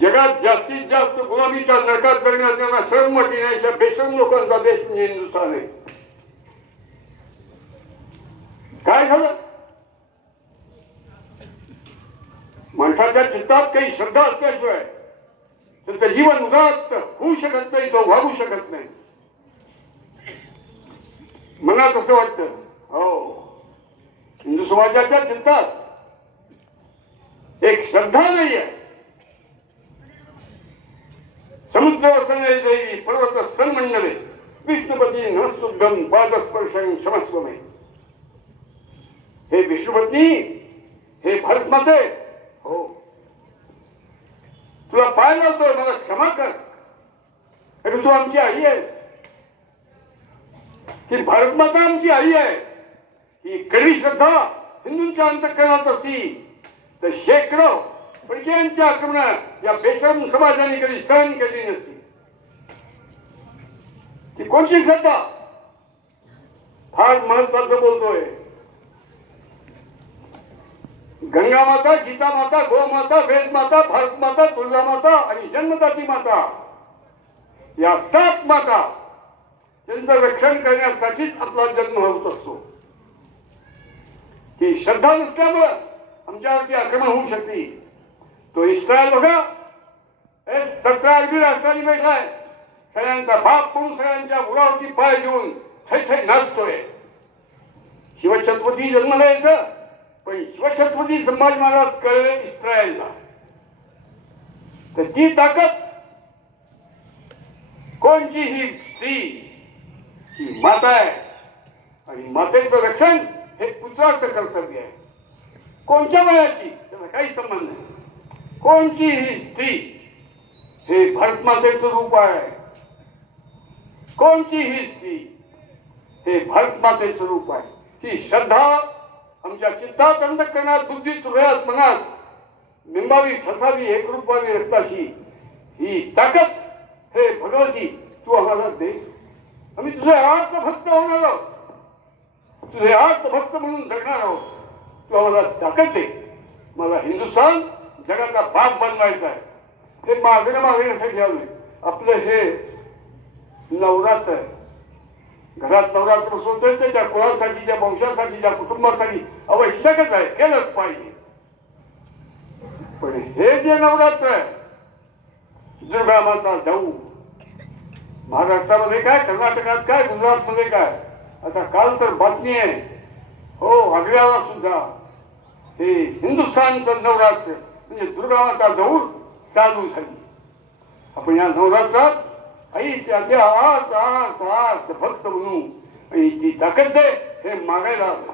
जगात जास्तीत जास्त गुलामीचा नकार करण्यात त्यांना श्रम मटिण्याच्या बेश्रम लोकांचा देश म्हणजे हिंदुस्थान आहे. काय झालं? माणसाच्या चित्तात काही श्रद्धा असल्याशिवाय त्याचं जीवन उदात्त होऊ शकत नाही तो वागू शकत नाही. मनात असं वाटतं. हो. हिंदू समाजाच्या चित्तात एक श्रद्धा नाही आहे समुद्र वसने देवी पर्वत स्तन मंडले विष्णुपती नमस्तुभ्यम पादस्पर्शन क्षमस्व मे हे विष्णुपत्नी हे भरत माते हो। तुला पाय लावतोय मला क्षमा कर। अरे तू आमची आई आहे ही भारत माता आमची आई आहे। ही कडी श्रद्धा हिंदूंच्या अंतकरणात असती तर शेकडो फडक्यांची आक्रमण या बेशरम समाजाने कधी सहन केली नसती. ती कोणती श्रद्धा फार महत्वाचं बोलतोय. गंगा माता गीता माता गो माता वेद माता भारत माता तुळजा माता आणि जन्मदाती माता. या सात माता त्यांचं रक्षण करण्यासाठीच आपला जन्म होत असतो. ही श्रद्धा नसल्यामुळं आमच्यावरती आक्रमण होऊ शकते. तो इस्रायल बघा. हे सतरा अरबी राष्ट्रांनी सगळ्यांचा बाप म्हणून सगळ्यांच्या मुलावरती पाय घेऊन थै थै नाचतोय. शिवछत्रपती जन्मला येतं पण शिवछत्रपती संभाजी महाराज कळले इस्रायलला. तर ती ताकद कोणची ही स्त्री? ही माता आहे. आणि मातेचं रक्षण हे पुत्राचं कर्तव्य आहे. कोणत्या वयाची? त्याला काही संबंध नाही. कोणची ही स्त्री? हे भारतमातेचं रूप आहे. कोणची ही स्त्री? हे भारतमातेचं रूप आहे. ही श्रद्धा आमच्या चित्तात अंतकरणात बुद्धीत हृदयात मनात निंबावी ठसावी एक रूपावी रक्ताशी ही ताकद हे भगवती तू आम्हाला दे. आम्ही तुझे आर्त भक्त होणार आहोत. तुझे आर्त भक्त म्हणून जगणार आहोत. तू आम्हाला ताकद दे. मला हिंदुस्थान जगाचा भाग बनवायचा आहे. हे मागण्या मागण्यासाठी आलोय आपलं हे नवरात्र आहे. घरात नवरात्र बसवतोय ते त्या कुळासाठी त्या वंशासाठी त्या कुटुंबासाठी आवश्यकच आहे. केलंच पाहिजे. पण हे जे नवरात्र आहे दुर्गामाचा जाऊ. महाराष्ट्रामध्ये काय कर्नाटकात काय गुजरातमध्ये काय? आता काल तर बातमी आहे. हो आग्र्याला सुद्धा हे हिंदुस्थानचं नवरात्र. म्हणजे दुर्गा माता चालू झाली आपण या नवरात्रात आईच्या त्या आस आस आत भक्त म्हणू आणि ती ताकद हे मागायला आलो.